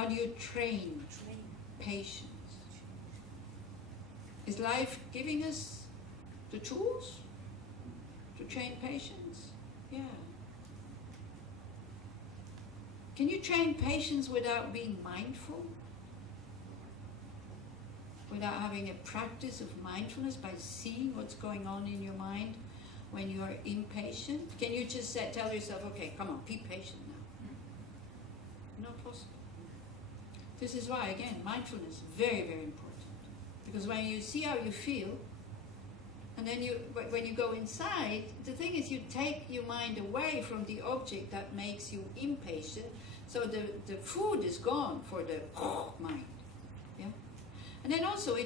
How do you train patience? Is life giving us the tools to train patience? Yeah. Can you train patience without being mindful? Without having a practice of mindfulness by seeing what's going on in your mind when you're impatient? Can you just tell yourself, okay, come on, be patient now? Not possible. This is why, again, mindfulness is very, very important. Because when you see how you feel, and then when you go inside, the thing is you take your mind away from the object that makes you impatient, so the food is gone for the mind. Yeah? And then also,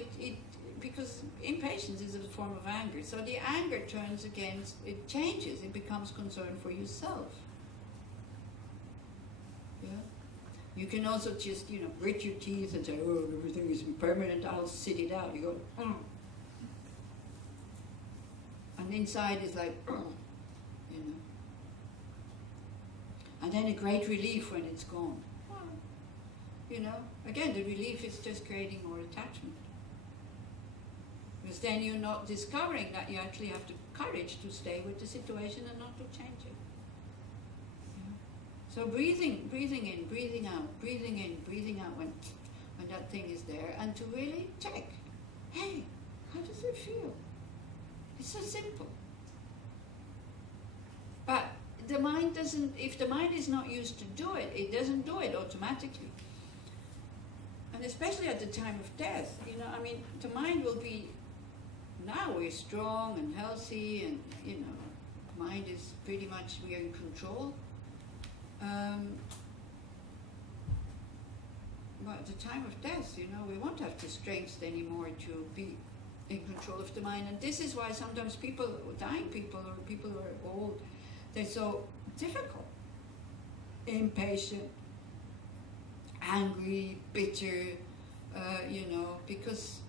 because impatience is a form of anger, so the anger turns against, it changes, it becomes concern for yourself. Yeah? You can also just, grit your teeth and say, oh, everything is impermanent, I'll sit it out. You go, oh. And inside is like, oh, And then a great relief when it's gone. Again, the relief is just creating more attachment. Because then you're not discovering that you actually have the courage to stay with the situation and not to change it. So breathing in, breathing out when that thing is there, and to really check, hey, how does it feel? It's so simple. But the mind doesn't, if the mind is not used to do it, it doesn't do it automatically. And especially at the time of death, the mind will be, now we're strong and healthy and, mind is pretty much, we're in control. But at the time of death, we won't have the strength anymore to be in control of the mind. And this is why sometimes people, dying people or people who are old, they're so difficult, impatient, angry, bitter, because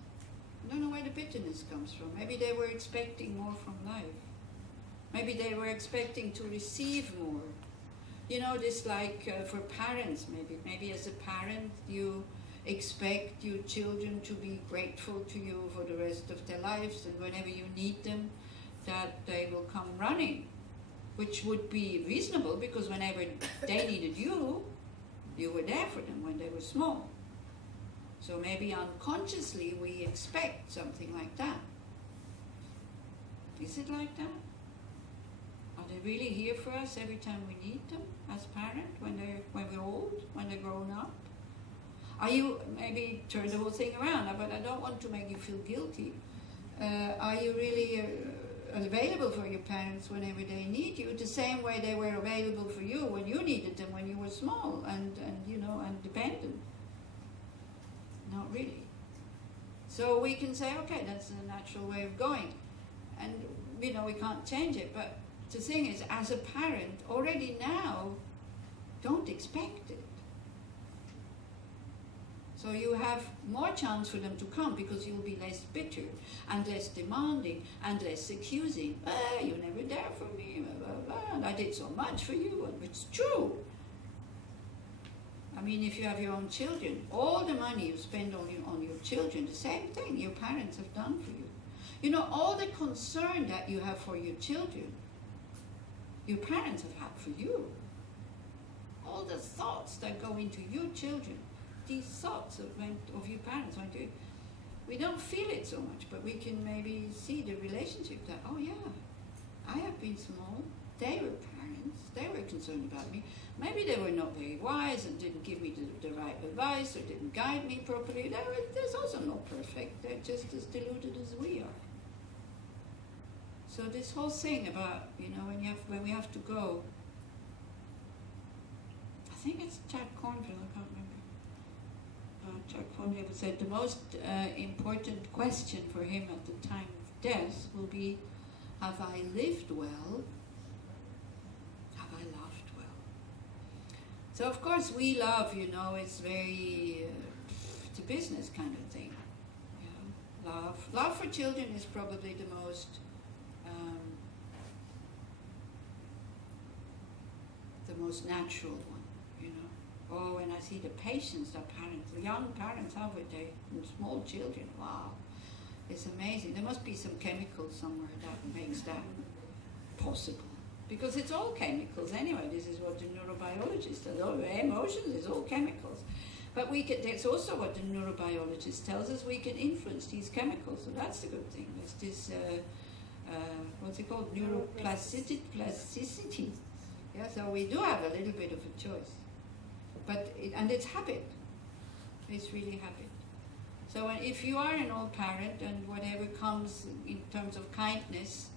I don't know where the bitterness comes from. Maybe they were expecting more from life. Maybe they were expecting to receive more. This for parents, maybe as a parent, you expect your children to be grateful to you for the rest of their lives, and whenever you need them, that they will come running, which would be reasonable, because whenever they needed you, you were there for them when they were small. So maybe unconsciously we expect something like that. Is it like that? Are they really here for us every time we need them as parents, when we're old, when they're grown up? Are you, maybe turn the whole thing around, but I don't want to make you feel guilty. Are you really available for your parents whenever they need you, the same way they were available for you when you needed them when you were small and dependent? Not really. So we can say, okay, that's a natural way of going, and we can't change it, but the thing is, as a parent, already now, don't expect it. So you have more chance for them to come, because you'll be less bitter and less demanding and less accusing. You're never there for me, blah, blah, blah, and I did so much for you, and it's true. If you have your own children, all the money you spend on your children, the same thing your parents have done for you. All the concern that you have for your children, your parents have had for you. All the thoughts that go into your children, these thoughts of your parents, we don't feel it so much, but we can maybe see the relationship that, oh yeah, I have been small, they were parents, they were concerned about me. Maybe they were not very wise and didn't give me the right advice or didn't guide me properly. They're also not perfect, they're just as deluded as we are. So this whole thing about, when we have to go, I think it's Jack Cornfield, I can't remember. Jack Cornfield said the most important question for him at the time of death will be, have I lived well? Have I loved well? So of course we love, it's very, it's a business kind of thing. Love for children is probably the most natural one, Oh, when I see the patience that parents, the young parents have with their small children, wow, it's amazing. There must be some chemicals somewhere that makes that possible. Because it's all chemicals anyway. This is what the neurobiologist does. All emotions is all chemicals. But that's also what the neurobiologist tells us. We can influence these chemicals. So that's the good thing. There's this, what's it called? Neuroplasticity. Yeah, so we do have a little bit of a choice. And it's habit. It's really habit. So if you are an old parent and whatever comes in terms of kindness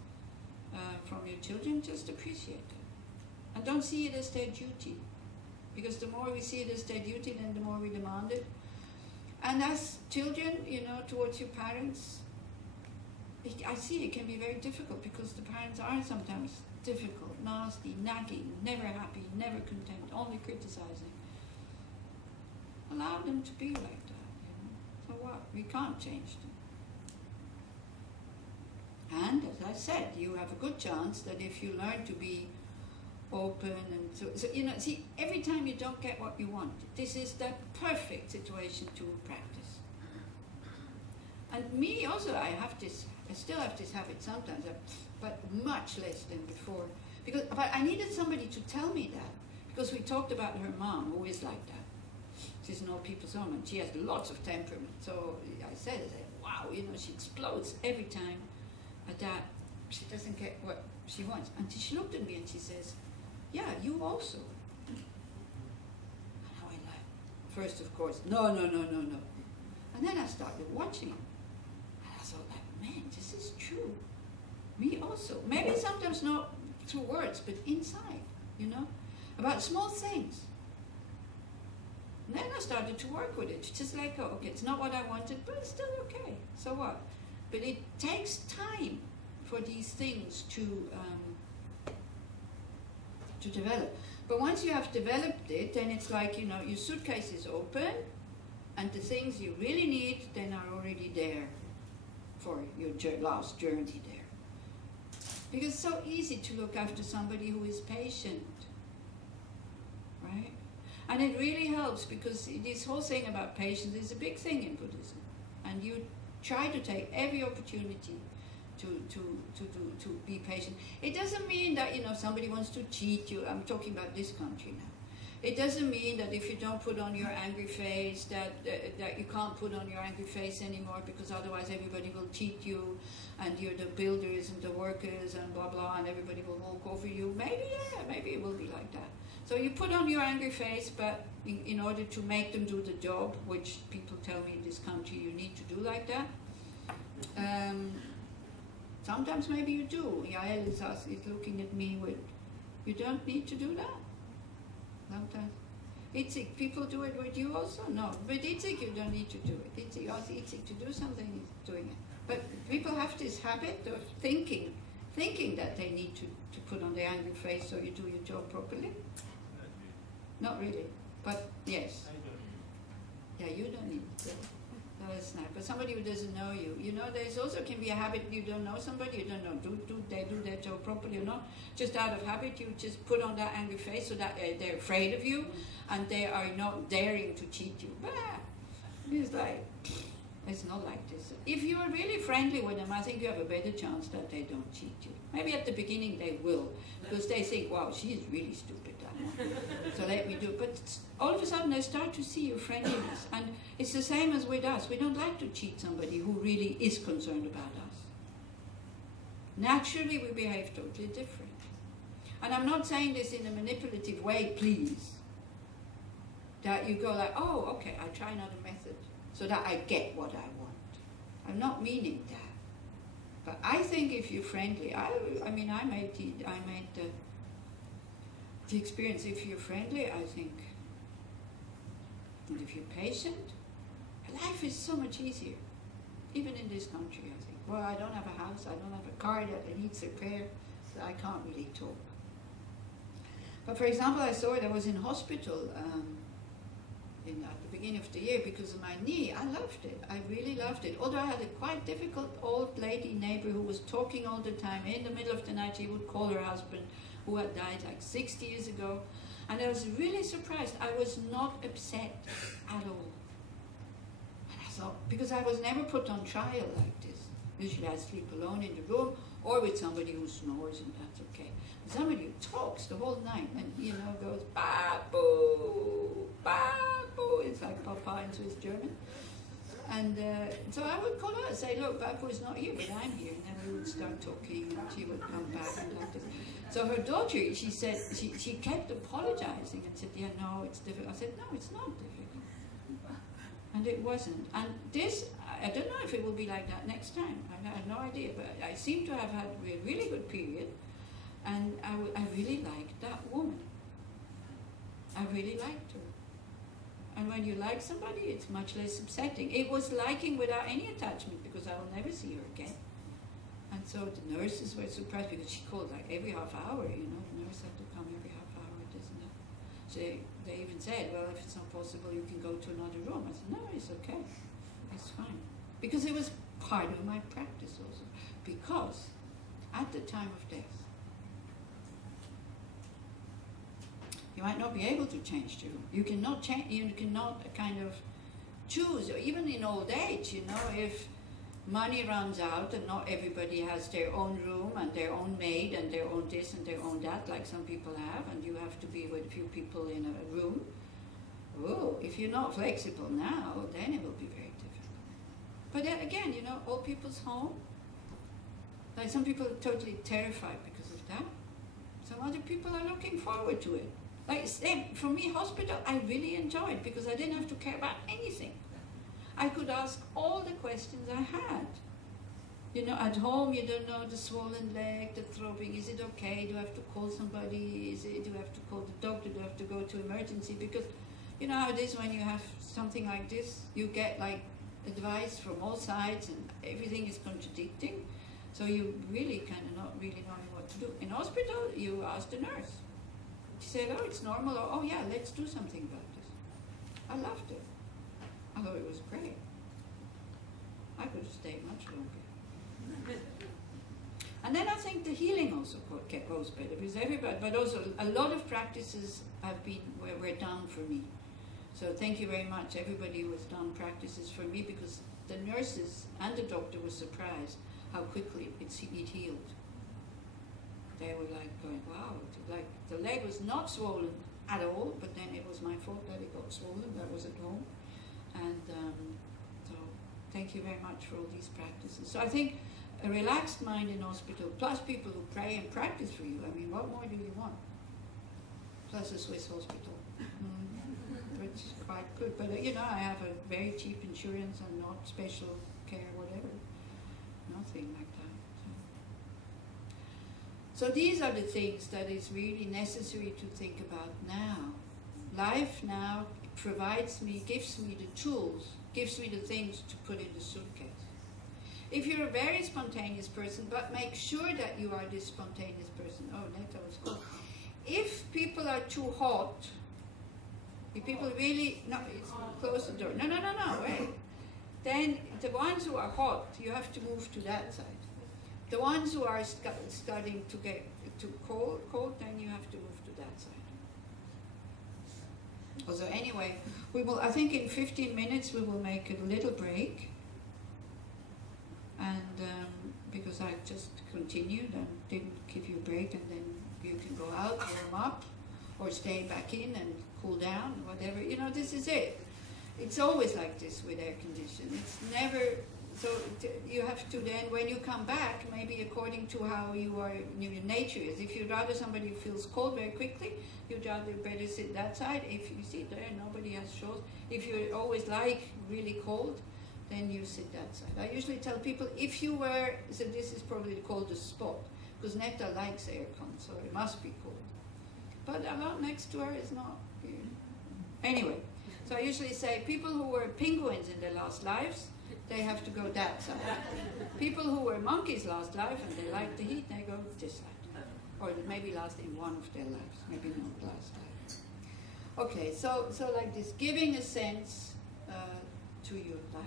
from your children, just appreciate it. And don't see it as their duty. Because the more we see it as their duty, then the more we demand it. And as children, towards your parents, I see it can be very difficult because the parents are sometimes difficult, nasty, nagging, never happy, never content, only criticizing. Allow them to be like that. So what? We can't change them. And as I said, you have a good chance that if you learn to be open and so see, every time you don't get what you want, this is the perfect situation to practice. And me also, I still have this habit sometimes, but much less than before. But I needed somebody to tell me that, because we talked about her mom, who is like that. She's an old people's home, and she has lots of temperament. So I said, wow, she explodes every time that she doesn't get what she wants. And she looked at me and she says, yeah, you also. And I went like, first of course, no. And then I started watching. And I thought like, man, this is true. Me also. Maybe sometimes not through words, but inside, about small things. And then I started to work with it. Just like, oh, okay, it's not what I wanted, but it's still okay. So what? But it takes time for these things to develop. But once you have developed it, then it's like, your suitcase is open, and the things you really need then are already there for your last journey there. Because it's so easy to look after somebody who is patient, right? And it really helps, because this whole thing about patience is a big thing in Buddhism. And you try to take every opportunity to be patient. It doesn't mean that, somebody wants to cheat you. I'm talking about this country now. It doesn't mean that if you don't put on your angry face, that you can't put on your angry face anymore, because otherwise everybody will cheat you, and you're the builders and the workers and blah blah, and everybody will walk over you. Maybe it will be like that. So you put on your angry face, but in order to make them do the job, which people tell me in this country you need to do like that. Sometimes maybe you do. Yael is looking at me with, you don't need to do that. Sometimes. Itzik, people do it with you also? No. But Itzik, you don't need to do it. Itzik, ask Itzik to do something, he's doing it. But people have this habit of thinking that they need to put on their angry face so you do your job properly. Not really. But yes. Yeah, you don't need to. No, it's not. But somebody who doesn't know you, there's also can be a habit. You don't know somebody, you don't know do they do their job properly or not. Just out of habit, you just put on that angry face so that they're afraid of you, and they are not daring to cheat you. But it's like, it's not like this. If you are really friendly with them, I think you have a better chance that they don't cheat you. Maybe at the beginning they will, because they think, wow, she's really stupid. So let me do it. But all of a sudden they start to see your friendliness. And it's the same as with us. We don't like to cheat somebody who really is concerned about us. Naturally we behave totally different. And I'm not saying this in a manipulative way, please. That you go like, oh, okay, I'll try another method so that I get what I want. I'm not meaning that. But I think if you're friendly, I made the experience, if you're friendly, I think, and if you're patient, life is so much easier. Even in this country, I think. Well, I don't have a house, I don't have a car that needs repair, so I can't really talk. But for example, I was in hospital at the beginning of the year because of my knee. I loved it. I really loved it. Although I had a quite difficult old lady neighbor who was talking all the time. In the middle of the night, she would call her husband, who had died like 60 years ago. And I was really surprised. I was not upset at all. And I thought, because I was never put on trial like this. Usually I sleep alone in the room or with somebody who snores, and that's okay. Somebody who talks the whole night and, you know, goes, "Babu, Babu." It's like Papa in Swiss German. And so I would call her and say, "Look, Babu is not here, but I'm here." And then we would start talking, and she would come back and like this. So her daughter, she said, she kept apologizing and said, "Yeah, no, it's difficult." I said, "No, it's not difficult." And it wasn't. And this, I don't know if it will be like that next time. I have no idea, but I seem to have had a really good period. And I really liked that woman. I really liked her. And when you like somebody, it's much less upsetting. It was liking without any attachment, because I will never see her again. And so the nurses were surprised, because she called like every half hour, you know, the nurse had to come every half hour, this and that. So they even said, "Well, if it's not possible, you can go to another room." I said, "No, it's okay. It's fine." Because it was part of my practice also. Because at the time of death, you might not be able to change the room. You cannot change. You cannot kind of choose. Or even in old age, you know, if money runs out and not everybody has their own room and their own maid and their own this and their own that, like some people have, and you have to be with a few people in a room. Oh, if you're not flexible now, then it will be very difficult. But then again, you know, old people's home. Like some people are totally terrified because of that. Some other people are looking forward to it. Like for me, hospital, I really enjoyed, because I didn't have to care about anything. I could ask all the questions I had. You know, at home, you don't know the swollen leg, the throbbing. Is it okay? Do I have to call somebody? Do I have to call the doctor? Do I have to go to emergency? Because you know how it is when you have something like this. You get like advice from all sides, and everything is contradicting. So you really kind of not really knowing what to do. In hospital, you ask the nurse. She said, "Oh, it's normal," or "Oh yeah, let's do something about this." I loved it. I thought it was great. I could have stayed much longer. And then I think the healing also goes better, because everybody, but also a lot of practices were done for me. So thank you very much, everybody who has done practices for me, because the nurses and the doctor were surprised how quickly it healed. They were like going, "Wow," like the leg was not swollen at all, but then it was my fault that it got swollen. That was at home. And so thank you very much for all these practices. So I think a relaxed mind in hospital, plus people who pray and practice for you. I mean, what more do you want? Plus a Swiss hospital, which is quite good. But you know, I have a very cheap insurance and not special care, whatever. Nothing like that. So these are the things that is really necessary to think about now. Life now provides me, gives me the tools, gives me the things to put in the suitcase. If you're a very spontaneous person, but make sure that you are this spontaneous person. Oh, Netta was cool. If people are too hot, if people really, no, it's close the door. No, wait. Then the ones who are hot, you have to move to that side. The ones who are starting to get too cold, then you have to move to that side. So anyway, I think in 15 minutes we will make a little break. And because I just continued and didn't give you a break, and then you can go out, warm up, or stay back in and cool down, whatever. You know, this is it. It's always like this with air conditioning. It's never, so you have to then, when you come back, maybe according to how your nature is. If you'd rather somebody who feels cold very quickly, you'd rather better sit that side. If you sit there, nobody has shorts. If you always like really cold, then you sit that side. I usually tell people, if you were, so this is probably the coldest spot, because Netta likes aircon, so it must be cold. But a lot next to her is not. Anyway, so I usually say, people who were penguins in their last lives, they have to go that side. People who were monkeys last life and they like the heat, they go this side. Or maybe last in one of their lives, maybe not last life. Okay, so like this, giving a sense to your life.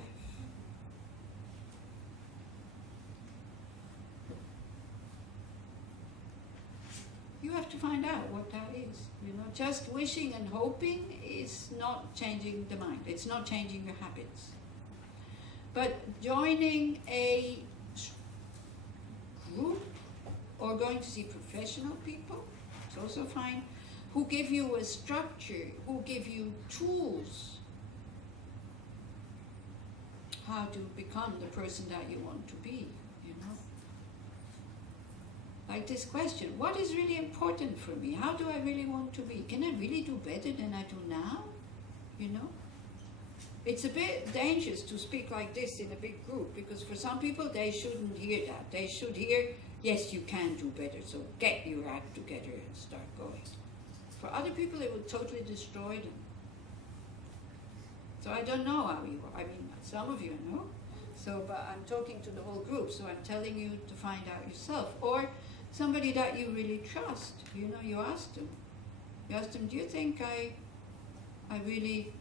You have to find out what that is. ways. You know, just wishing and hoping is not changing the mind. It's not changing your habits. But joining a group or going to see professional people, it's also fine, who give you a structure, who give you tools how to become the person that you want to be, you know. Like this question, what is really important for me? How do I really want to be? Can I really do better than I do now? You know? It's a bit dangerous to speak like this in a big group, because for some people they shouldn't hear that. They should hear, yes, you can do better, so get your act together and start going. For other people it would totally destroy them. So I don't know how you are. I mean, some of you know. So, but I'm talking to the whole group, so I'm telling you to find out yourself. Or somebody that you really trust. You know, you ask them. You ask them, do you think I really,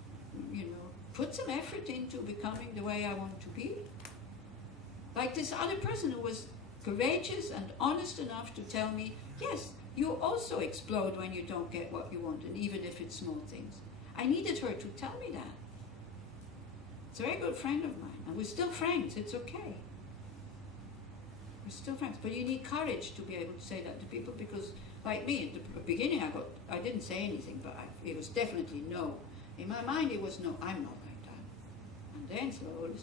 you know, put some effort into becoming the way I want to be? Like this other person who was courageous and honest enough to tell me, yes, you also explode when you don't get what you want, and even if it's small things. I needed her to tell me that. It's a very good friend of mine, and we're still friends, it's okay. We're still friends, but you need courage to be able to say that to people, because like me, at the beginning I didn't say anything, but it was definitely no. In my mind it was no, I'm not like that. And then slowly,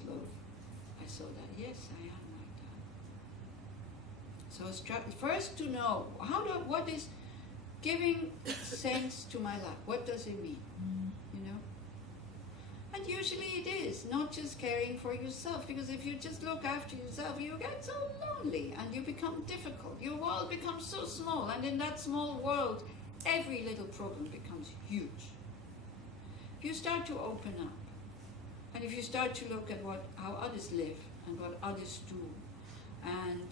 I saw that, yes, I am like that. So first to know, what is giving sense to my life? What does it mean? You know? And usually it is, not just caring for yourself, because if you just look after yourself, you get so lonely and you become difficult. Your world becomes so small, and in that small world, every little problem becomes huge. If you start to open up, and if you start to look at how others live and what others do, and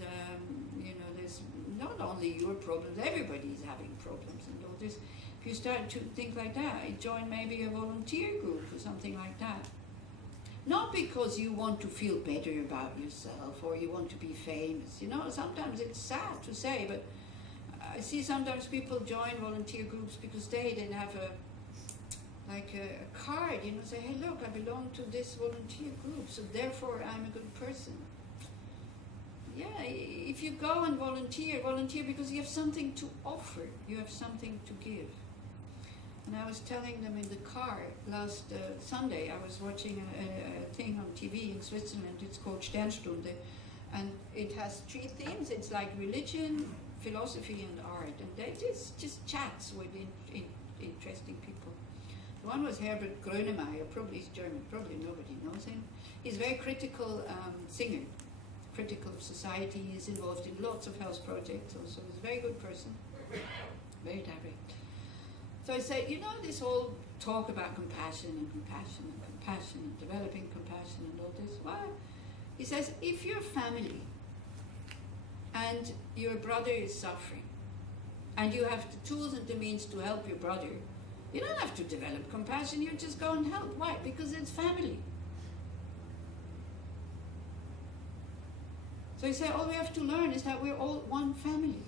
you know, there's not only your problems, everybody's having problems and all this. If you start to think like that, join maybe a volunteer group or something like that. Not because you want to feel better about yourself or you want to be famous. You know, sometimes it's sad to say, but I see sometimes people join volunteer groups because they then have a card, you know, say, hey, look, I belong to this volunteer group, so therefore I'm a good person. Yeah, if you go and volunteer because you have something to offer, you have something to give. And I was telling them in the car last Sunday, I was watching a thing on TV in Switzerland, it's called Sternstunde, and it has 3 themes. It's like religion, philosophy and art, and they just chats with interesting people. One was Herbert Grönemeyer, probably he's German, probably nobody knows him. He's a very critical singer, critical of society. He's involved in lots of health projects also. He's a very good person, very direct. So I said, you know, this whole talk about compassion and compassion and compassion and developing compassion and all this, well, he says, if your family and your brother is suffering and you have the tools and the means to help your brother, you don't have to develop compassion, you just go and help. Why? Because it's family. So he said, all we have to learn is that we're all one family.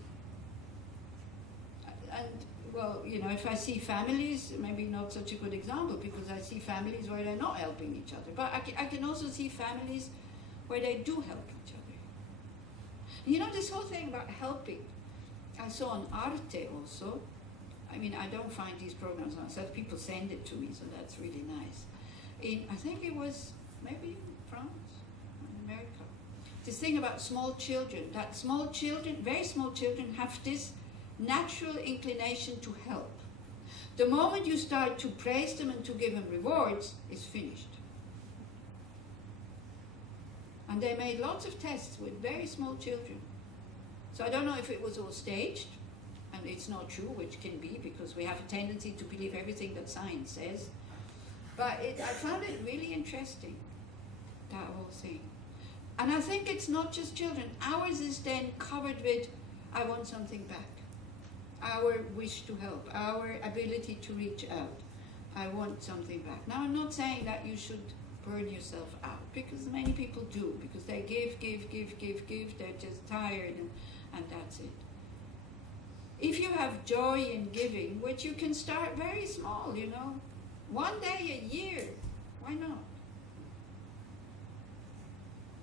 And, well, you know, if I see families, maybe not such a good example, because I see families where they're not helping each other. But I can also see families where they do help each other. You know, this whole thing about helping, I saw on Arte also. I mean, I don't find these programs myself. People send it to me, so that's really nice. I think it was maybe France, America. This thing about small children, that small children, very small children, have this natural inclination to help. The moment you start to praise them and to give them rewards, it's finished. And they made lots of tests with very small children. So I don't know if it was all staged, and it's not true, which can be, because we have a tendency to believe everything that science says. But I found it really interesting, that whole thing. And I think it's not just children. Ours is then covered with, I want something back. Our wish to help, our ability to reach out. I want something back. Now, I'm not saying that you should burn yourself out, because many people do, because they give, they're just tired, and that's it. If you have joy in giving, which you can start very small, you know, one day a year, why not?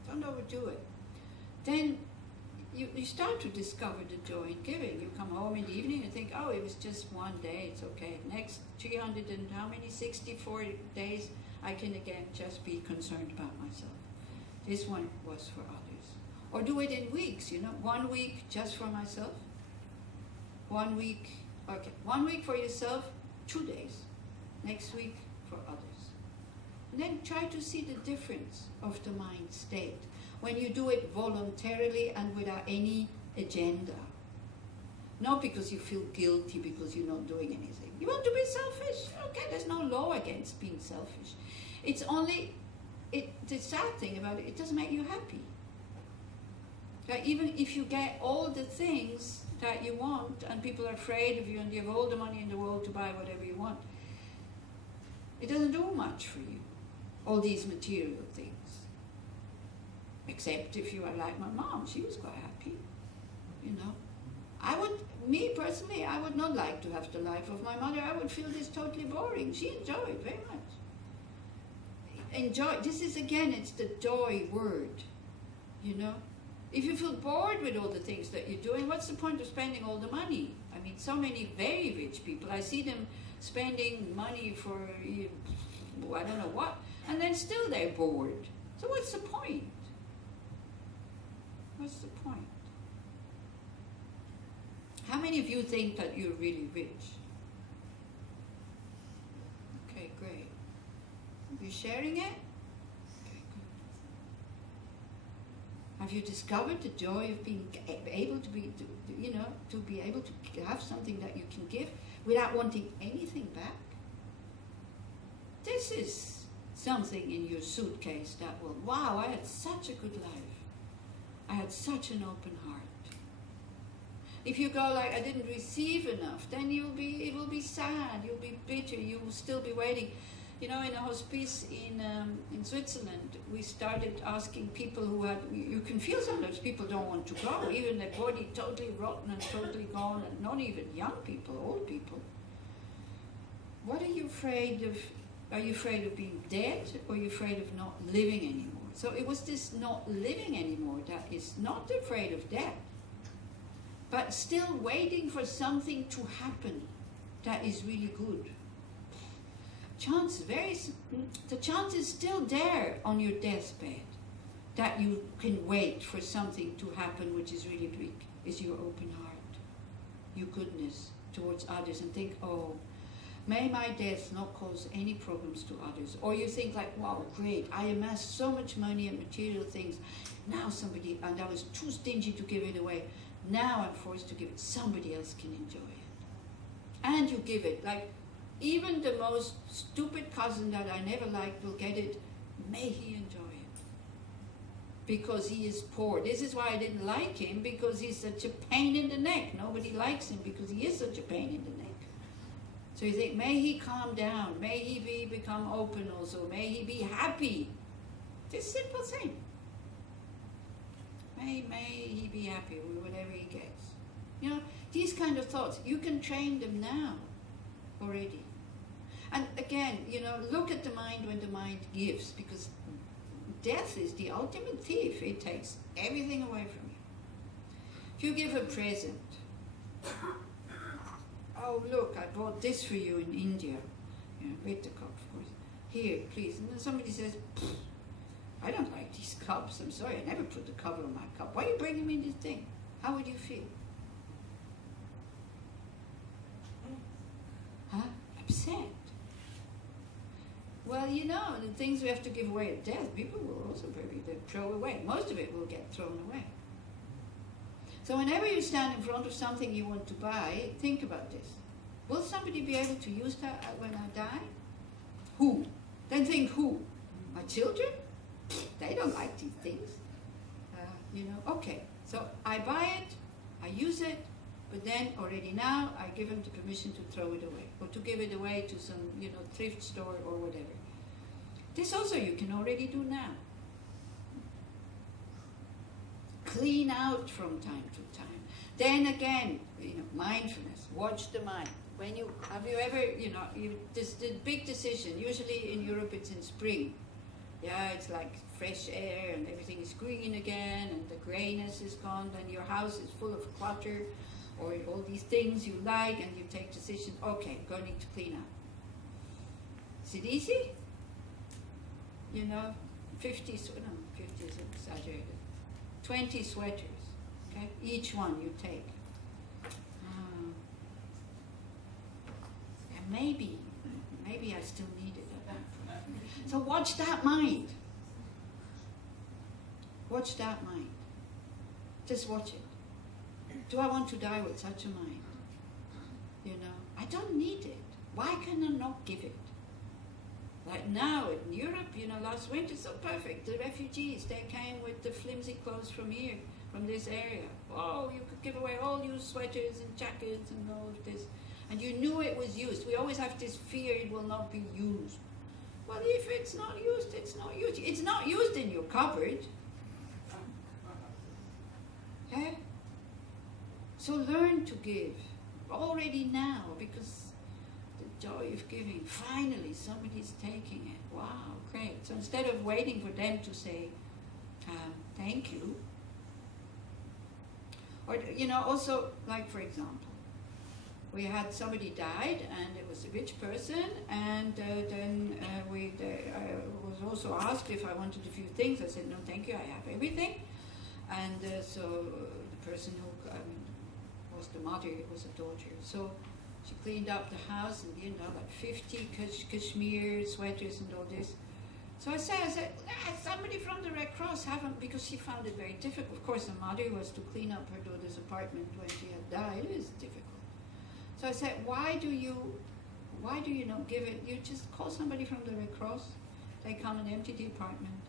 Don't overdo it. Then you start to discover the joy in giving. You come home in the evening and think, oh, it was just one day, it's okay. Next 300 and how many, 64 days, I can again just be concerned about myself. This one was for others. Or do it in weeks, you know, 1 week just for myself. 1 week, okay, 1 week for yourself, 2 days. Next week for others. And then try to see the difference of the mind state when you do it voluntarily and without any agenda. Not because you feel guilty because you're not doing anything. You want to be selfish? Okay, there's no law against being selfish. It's only, the sad thing about it, it doesn't make you happy. Like even if you get all the things that you want and people are afraid of you and you have all the money in the world to buy whatever you want, it doesn't do much for you, all these material things. Except if you are like my mom, she was quite happy, you know. Me personally, I would not like to have the life of my mother. I would feel this totally boring. She enjoyed it very much. Enjoy, this is again, it's the joy word, you know. If you feel bored with all the things that you're doing, what's the point of spending all the money? I mean, so many very rich people, I see them spending money for, I don't know what, and then still they're bored. So what's the point? What's the point? How many of you think that you're really rich? Okay, great. You sharing it? Okay, good. Have you discovered the joy of being able to be, you know, to be able to have something that you can give without wanting anything back? This is something in your suitcase that will, wow, I had such a good life. I had such an open heart. If you go like, I didn't receive enough, then it will be sad, you'll be bitter, you will still be waiting. You know, in a hospice in Switzerland, we started asking people who had, you can feel sometimes people don't want to go, even their body totally rotten and totally gone, and not even young people, old people. What are you afraid of? Are you afraid of being dead, or are you afraid of not living anymore? So it was this not living anymore that is not afraid of death, but still waiting for something to happen that is really good. The chance is still there on your deathbed that you can wait for something to happen which is really big, is your open heart, your goodness towards others, and think, oh, may my death not cause any problems to others. Or you think like, wow, great, I amassed so much money and material things, now somebody, and I was too stingy to give it away, now I'm forced to give it, somebody else can enjoy it. And you give it, like, even the most stupid cousin that I never liked will get it, may he enjoy it. Because he is poor. This is why I didn't like him, because he's such a pain in the neck. Nobody likes him because he is such a pain in the neck. So you think, may he calm down, may he become open also, may he be happy. This simple thing. May he be happy with whatever he gets. You know, these kind of thoughts, you can train them now already. And again, you know, look at the mind when the mind gives, because death is the ultimate thief. It takes everything away from you. If you give a present, oh look, I bought this for you in India, you know, Rita cup, of course. Here, please. And then somebody says, I don't like these cups. I'm sorry, I never put the cover on my cup. Why are you bringing me this thing? How would you feel? Huh? Upset. Well, you know, the things we have to give away at death, people will also throw away. Most of it will get thrown away. So whenever you stand in front of something you want to buy, think about this. Will somebody be able to use that when I die? Who? Then think who? My children? They don't like these things. You know, okay. So I buy it, I use it, but then already now I give them the permission to throw it away, or to give it away to some, you know, thrift store or whatever. This also you can already do now. Clean out from time to time. Then again, mindfulness. Watch the mind. Have you ever, this the big decision. Usually in Europe it's in spring. Yeah, it's like fresh air and everything is green again and the grayness is gone. Then your house is full of clutter or all these things you like, and you take decision. Okay, I'm going to clean up. Is it easy? 50 is exaggerated. 20 sweaters. Okay, each one you take. And maybe I still need it at that point. So watch that mind. Watch that mind. Just watch it. Do I want to die with such a mind? I don't need it. Why can I not give it? Like now in Europe, last winter, so perfect. The refugees, they came with the flimsy clothes from here, from this area. Oh, you could give away all used sweaters and jackets and all of this. And you knew it was used. We always have this fear it will not be used. Well, if it's not used, it's not used. It's not used in your cupboard. Okay? So learn to give already now, because the joy of giving, finally somebody's taking it. Wow, great. So instead of waiting for them to say, thank you, or, also, like for example, we had somebody died and it was a rich person, and then I was also asked if I wanted a few things. I said, no thank you, I have everything. And so the person who was the mother, it was a daughter. So she cleaned up the house and we ended up like 50 cashmere sweaters and all this. So I said, somebody from the Red Cross haven't, because she found it very difficult. Of course, the mother was to clean up her daughter's apartment when she had died. It is difficult. So I said, why do you not give it? You just call somebody from the Red Cross. They come and empty the apartment.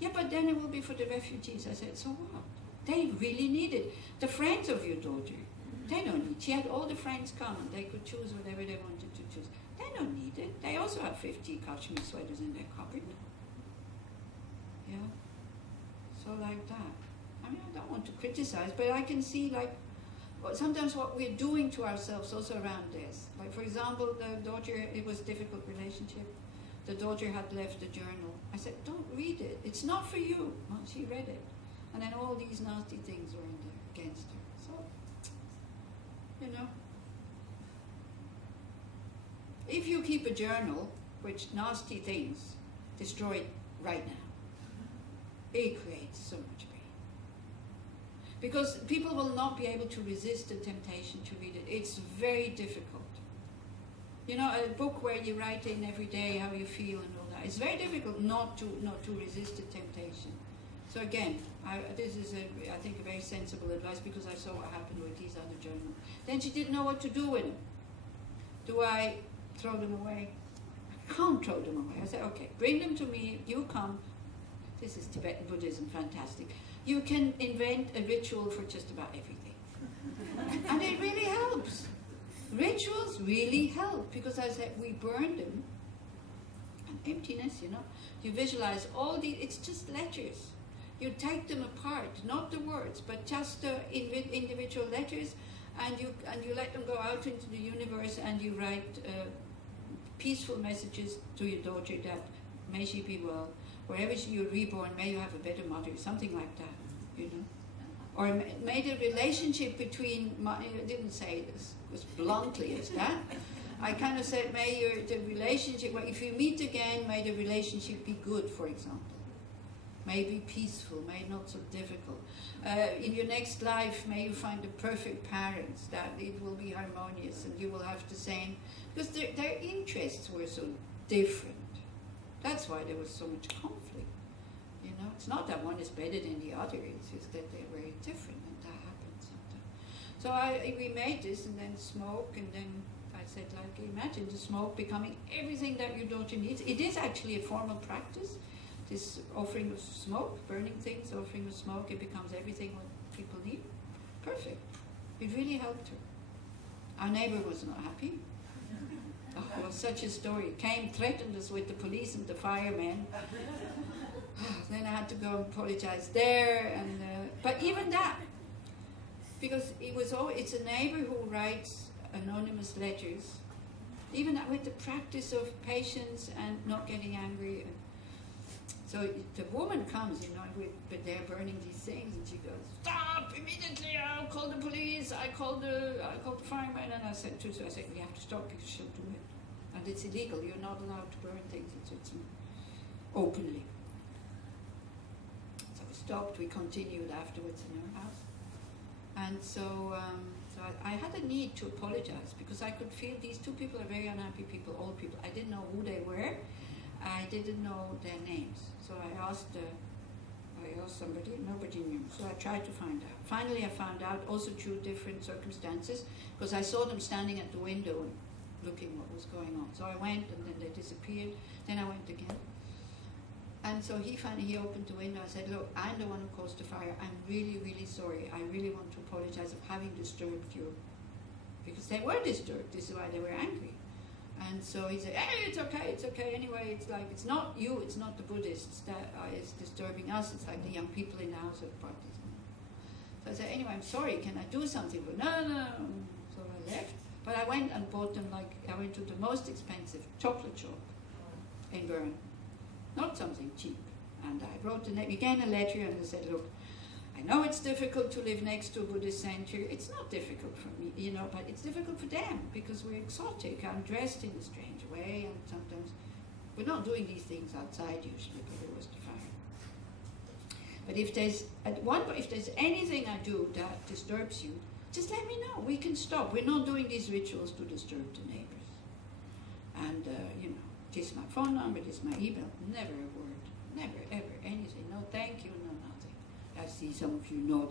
Yeah, but then it will be for the refugees. I said, so what? They really need it. The friends of your daughter, they don't need. She had all the friends come and they could choose whatever they wanted to choose. They don't need it. They also have 50 cashmere sweaters in their cupboard. Yeah. So like that. I don't want to criticize, but I can see sometimes what we're doing to ourselves also around this. Like for example, the daughter, it was a difficult relationship. The daughter had left the journal. I said, don't read it. It's not for you. Well, she read it. And then all these nasty things were in there against her. So, if you keep a journal, which nasty things destroy it right now, it creates so much pain. Because people will not be able to resist the temptation to read it. It's very difficult. A book where you write in every day how you feel and all that. It's very difficult not to resist the temptation. So again, this is I think a very sensible advice, because I saw what happened with these other journals. Then she didn't know what to do with them. Do I throw them away? I can't throw them away. I said, okay, bring them to me. You come. This is Tibetan Buddhism, fantastic. You can invent a ritual for just about everything. And it really helps. Rituals really help, because I said we burn them, and emptiness, you visualize all it's just letters. You take them apart, not the words, but just the individual letters, and you let them go out into the universe, and you write peaceful messages to your daughter that may she be well, wherever you're reborn, may you have a better mother, something like that, Or may the relationship between, I didn't say this as bluntly as that. I kind of said, the relationship, if you meet again, may the relationship be good, for example. May it be peaceful, may it not so difficult. In your next life, may you find the perfect parents, that it will be harmonious and you will have the same, because their interests were so different. That's why there was so much conflict. It's not that one is better than the other, it's just that they're very different, and that happens sometimes. So we made this, and then smoke, and then I said, imagine the smoke becoming everything that your daughter needs. It is actually a formal practice, this offering of smoke, burning things, offering of smoke, it becomes everything what people need. Perfect. It really helped her. Our neighbor was not happy. Oh, it was such a story. Came, threatened us with the police and the firemen. Then I had to go and apologize there, but even that, because it's a neighbor who writes anonymous letters, even with the practice of patience and not getting angry. So the woman comes, but they're burning these things, and she goes, "Stop immediately! I'll call the police. I called the fireman." And I said, "We have to stop because she'll do it, and it's illegal. You're not allowed to burn things in Switzerland openly." So we stopped. We continued afterwards in her house, and so I had a need to apologize because I could feel these two people are very unhappy people, old people. I didn't know who they were. I didn't know their names. So I asked somebody, nobody knew. So I tried to find out. Finally I found out, also through different circumstances, because I saw them standing at the window and looking what was going on. So I went, and then they disappeared. Then I went again. And so he opened the window. I said, "Look, I'm the one who caused the fire. I'm really, really sorry. I really want to apologize of having disturbed you." Because they were disturbed. This is why they were angry. And so he said, "Hey, it's okay. Anyway, it's like, it's not you, it's not the Buddhists that is disturbing us. It's like the young people in the house of parties." So I said, "Anyway, I'm sorry. Can I do something?" But no. So I left. But I went and bought them, I went to the most expensive chocolate shop in Bern. Not something cheap. And I wrote again a letter, and I said, "Look, I know it's difficult to live next to a Buddhist center. It's not difficult for me, but it's difficult for them because we're exotic. I'm dressed in a strange way, and sometimes we're not doing these things outside usually, but it was the fire. But if there's anything I do that disturbs you, just let me know. We can stop. We're not doing these rituals to disturb the neighbors. And this is my phone number, this is my email. Never a word, never ever anything. No thank you, no nothing. I see some of you know,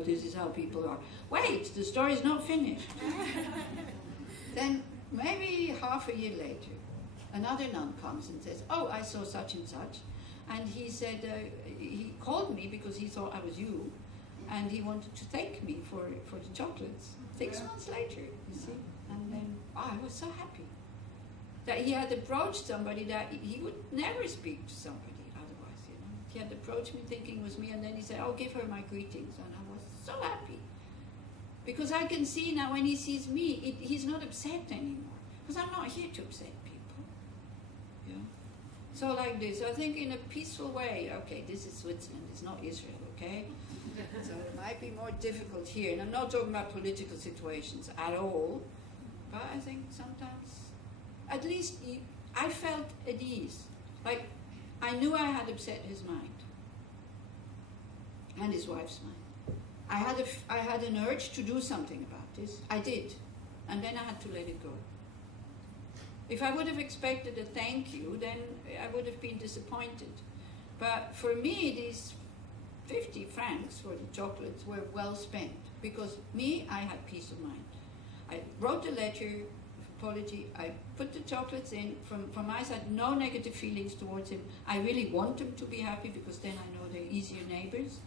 this is how people are. Wait, the story's not finished." Then maybe half a year later, another nun comes and says, "Oh, I saw such and such." And he said, he called me because he thought I was you, and he wanted to thank me for the chocolates. 6 months later, you see. And then I was so happy that he had approached somebody that he would never speak to somebody otherwise, He had approached me thinking it was me, and then he said, "Oh, give her my greetings." And I was so happy. Because I can see now when he sees me, he's not upset anymore. Because I'm not here to upset people. So like this, I think in a peaceful way, okay, this is Switzerland, it's not Israel, okay? So it might be more difficult here. And I'm not talking about political situations at all, but I think sometimes, at least I felt at ease. Like, I knew I had upset his mind and his wife's mind. I had an urge to do something about this. I did. And then I had to let it go. If I would have expected a thank you, then I would have been disappointed. But for me, these 50 francs for the chocolates were well spent. Because I had peace of mind. I wrote a letter apology. I put the chocolates in. From my side, no negative feelings towards him. I really want him to be happy because then I know they're easier neighbors.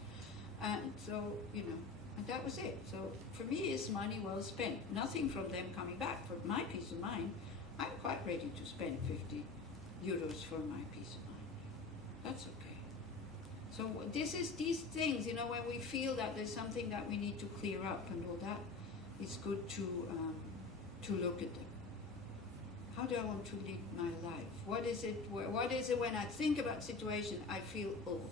And so, and that was it. So for me, it's money well spent. Nothing from them coming back. For my peace of mind, I'm quite ready to spend 50 euros for my peace of mind. That's okay. So these things, when we feel that there's something that we need to clear up and all that, it's good to look at them. How do I want to live my life? What is it when I think about situation, I feel old?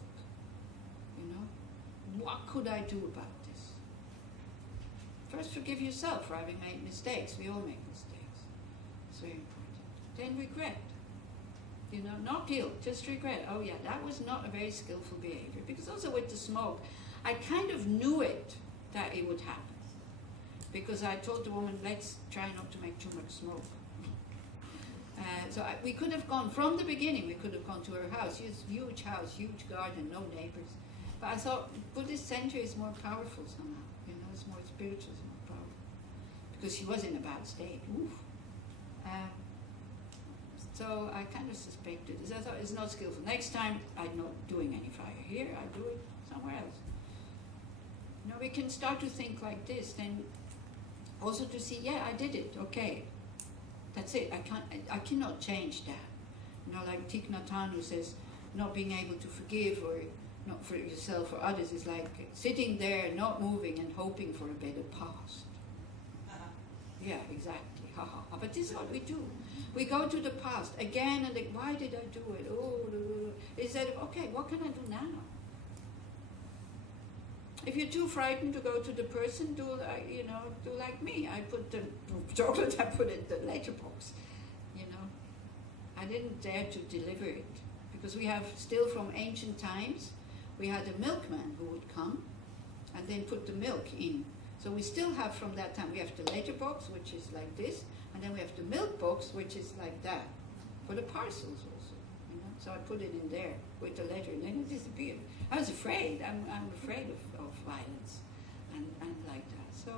What could I do about this? First, forgive yourself for having made mistakes. We all make mistakes. It's very important. Then regret. Not guilt, just regret. Oh yeah, that was not a very skillful behavior. Because also with the smoke, I kind of knew that it would happen. Because I told the woman, let's try not to make too much smoke. We could have gone, from the beginning, we could have gone to her house. She has a huge house, huge garden, no neighbors. But I thought Buddhist center is more powerful somehow. It's more spiritual, it's more powerful. Because she was in a bad state. Oof. So I kind of suspected this. I thought it's not skillful. Next time, I'm not doing any fire here. I do it somewhere else. We can start to think like this. Then also to see, yeah, I did it. Okay, that's it. I cannot change that. Like Thich Nhat Hanh, who says, not being able to forgive or not for yourself or others, is like sitting there, not moving and hoping for a better past. Yeah, exactly. Ha ha ha. But this is what we do. We go to the past again and again. Why did I do it? Oh, instead of, okay, what can I do now? If you're too frightened to go to the person, do like me. I put the chocolate, I put it in the letterbox. I didn't dare to deliver it because we have still from ancient times. We had a milkman who would come and then put the milk in. So we still have from that time. We have the letterbox, which is like this, and then we have the milk box, which is like that for the parcels also. So I put it in there with the letter, and then it disappeared. I was afraid. I'm afraid of violence and like that. So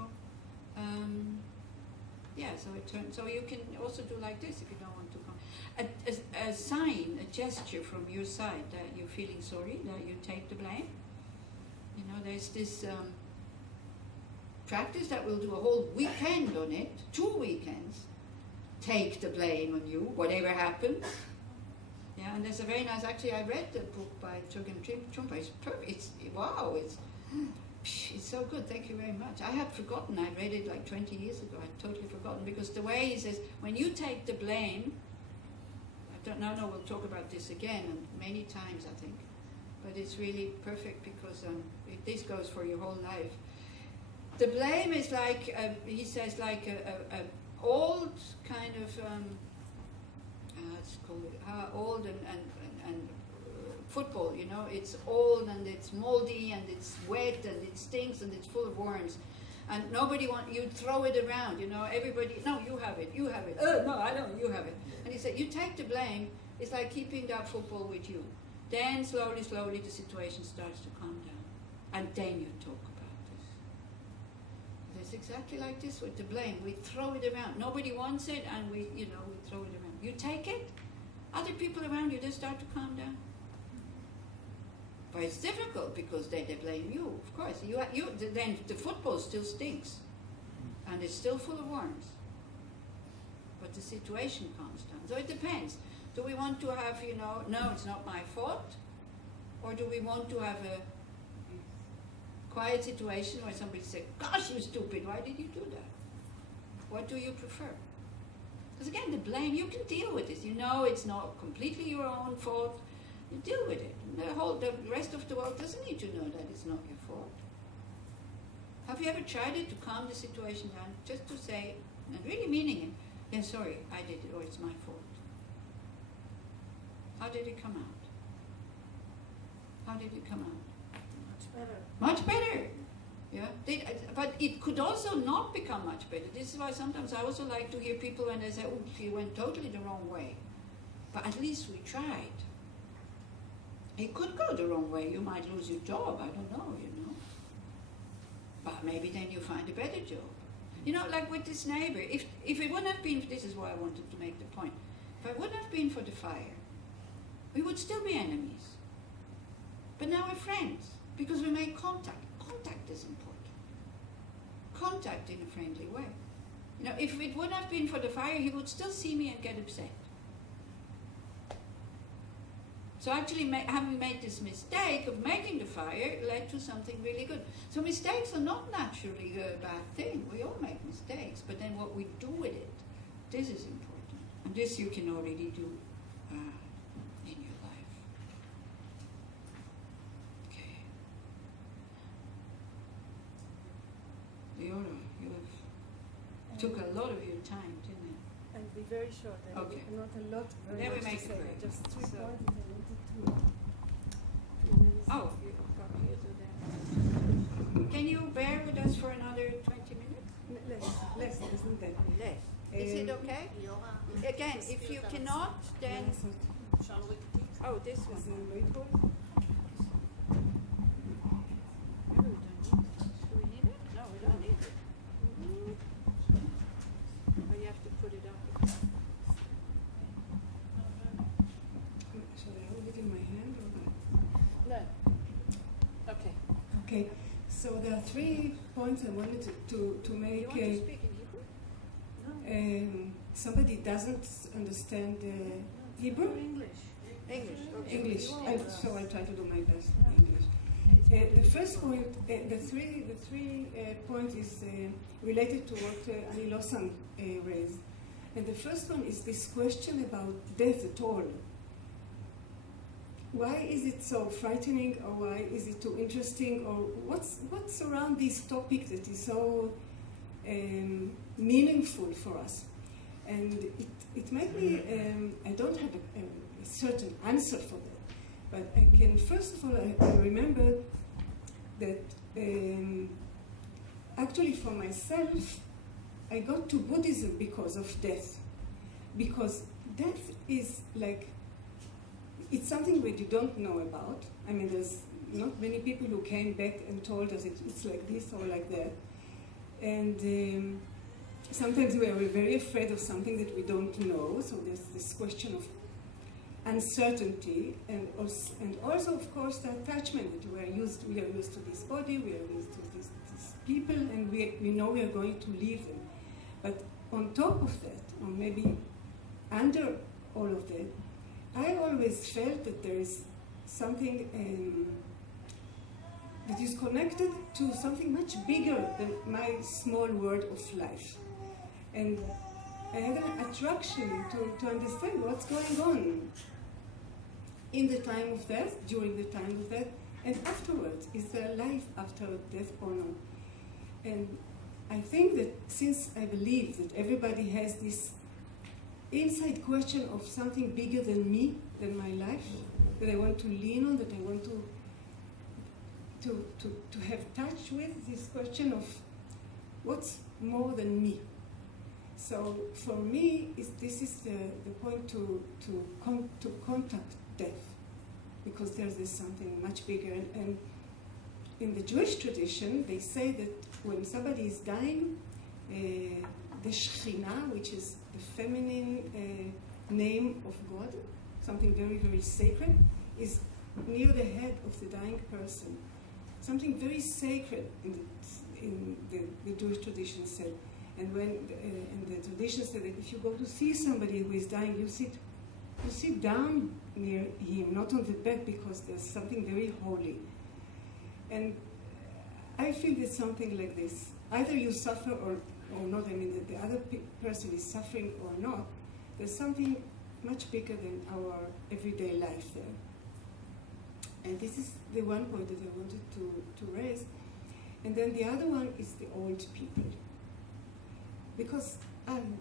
so it turned. So you can also do like this if you don't want to come. A sign, a gesture from your side that you're feeling sorry, that you take the blame. There's this practice that we'll do a whole weekend on it, 2 weekends. Take the blame on you, whatever happens. Yeah, and there's a very nice, actually I read the book by Chogyam Trungpa. It's perfect, it's so good, thank you very much. I had forgotten, I read it like 20 years ago, I'd totally forgotten, because the way he says, when you take the blame, we'll talk about this again, and many times I think, but it's really perfect because this goes for your whole life. The blame is like, he says, like a old kind of, let's call it, old and football, it's old and it's moldy and it's wet and it stinks and it's full of worms. And nobody you throw it around, everybody, no, you have it. No, I don't, you have it. And he said, you take the blame, it's like keeping that football with you. Then slowly, the situation starts to calm down. And then you talk about this. It's exactly like this with the blame. We throw it around. Nobody wants it and we throw it around. You take it, other people around you, they start to calm down. But it's difficult because they blame you, of course. Then the football still stinks. And it's still full of worms. But the situation calms down. So it depends. Do we want to have, no, it's not my fault? Or do we want to have a quiet situation where somebody says, gosh, you stupid, why did you do that? What do you prefer? Because again, the blame, you can deal with this. It's not completely your own fault. You deal with it. The rest of the world doesn't need to know that it's not your fault. Have you ever tried it to calm the situation down? Just to say, and really meaning it, yeah, sorry, I did it, or it's my fault. How did it come out? How did it come out? Much better. Much better. Yeah. But it could also not become much better. This is why sometimes I also like to hear people when they say, oh, you went totally the wrong way. But at least we tried. It could go the wrong way. You might lose your job. I don't know, But maybe then you find a better job. Like with this neighbor, if it wouldn't have been, this is why I wanted to make the point, if it wouldn't have been for the fire, we would still be enemies. But now we're friends, because we make contact. Contact is important. Contact in a friendly way. If it wouldn't have been for the fire, he would still see me and get upset. So actually having made this mistake of making the fire led to something really good. So mistakes are not naturally a bad thing. We all make mistakes, but then what we do with it, this is important. And this you can already do in your life. Okay. Leora, you took a lot of your time, didn't it? I'll be very short. Okay. Not a lot. Then we make to it say. break. Just 3 So- points that I wanted to. Oh, you've got here to there. Can you bear with us for another 20 minutes? Less, isn't it? Less. Is it okay? Again, if you cannot, then... Shall we take? Oh, this one. Maybe we don't need it. Do we need it? No, we don't need it. But you have to put it up. Shall I hold it in my hand or not? No. Okay. Okay, so there are 3 points I wanted to make. You want to speak in Hebrew? Somebody doesn't understand Hebrew? English. English. Okay. English. So I'll try to do my best in English. The first point, the three point is related to what Ali Losang raised. And the first one is this question about death at all. Why is it so frightening, or why is it too interesting, or what's around this topic that is so meaningful for us? And it might be, I don't have a certain answer for that, but I can, first of all, I remember that actually for myself, I got to Buddhism because of death. Because death is like, it's something that you don't know about. I mean, there's not many people who came back and told us it's like this or like that. And sometimes we are very afraid of something that we don't know, so there's this question of uncertainty, and also, of course, the attachment that we are used to this body, we are used to these people, and we know we are going to leave them. But on top of that, or maybe under all of that, I always felt that there is something that is connected to something much bigger than my small world of life. And I had an attraction to understand what's going on in the time of death, during the time of death, and afterwards. Is there life after death or not? And I think that since I believe that everybody has this inside question of something bigger than me, than my life, that I want to lean on, that I want to have touch with, this question of what's more than me. So for me, this is the point to contact death, because there's this something much bigger. And in the Jewish tradition, they say that when somebody is dying, the Shekhinah, which is the feminine name of God, something very, very sacred, is near the head of the dying person. Something very sacred in the Jewish tradition said. And and the tradition said that if you go to see somebody who is dying, you sit down near him, not on the bed, because there's something very holy. And I feel that something like this, either you suffer or not, I mean that the other person is suffering or not, there's something much bigger than our everyday life there. And this is the one point that I wanted to raise. And then the other one is the old people. Because I'm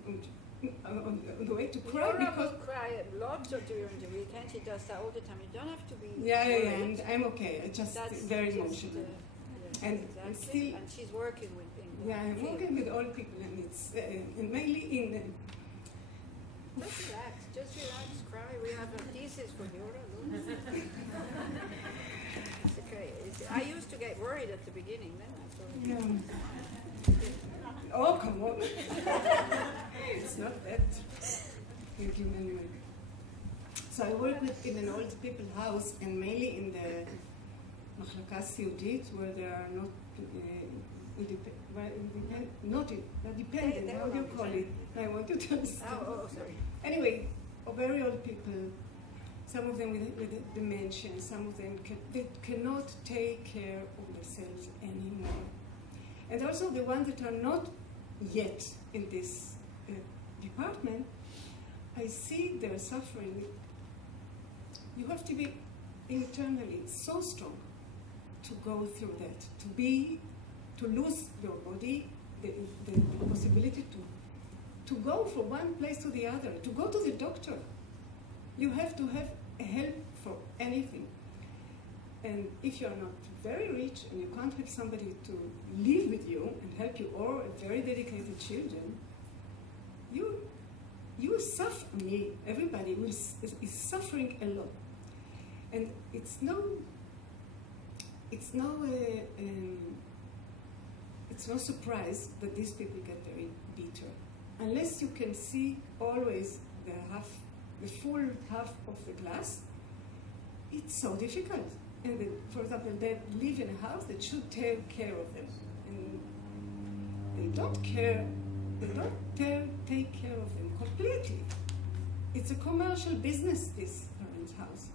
on the way to cry. You because cry lots during the weekend. She does that all the time. You don't have to be. Yeah, and I'm okay. I just very emotional. And exactly. still, and she's working with. I'm working with old people, and it's and mainly in. Just relax, cry. We have a thesis for you. It's okay. I used to get worried at the beginning. Then I thought. Yeah. Oh, come on. It's not that. Thank you, anyway. So I work in an old people house, and mainly in the Machlaka Siyudit, where there are not dependent, how do you call it? I want to understand. Oh, sorry. Anyway, very old people, some of them with dementia, some of them cannot take care of themselves anymore. And also the ones that are not yet in this department, I see their suffering. You have to be internally so strong to go through that, to lose your body, the possibility to go from one place to the other, to go to the doctor. You have to have help for anything. And if you're not very rich and you can't have somebody to live with you and help you, or very dedicated children, you suffer. Everybody is suffering a lot. And it's no surprise that these people get very bitter. Unless you can see always the full half of the glass, it's so difficult. And for example, they live in a house that should take care of them, and they don't care. They don't take care of them completely. It's a commercial business, this parents' house.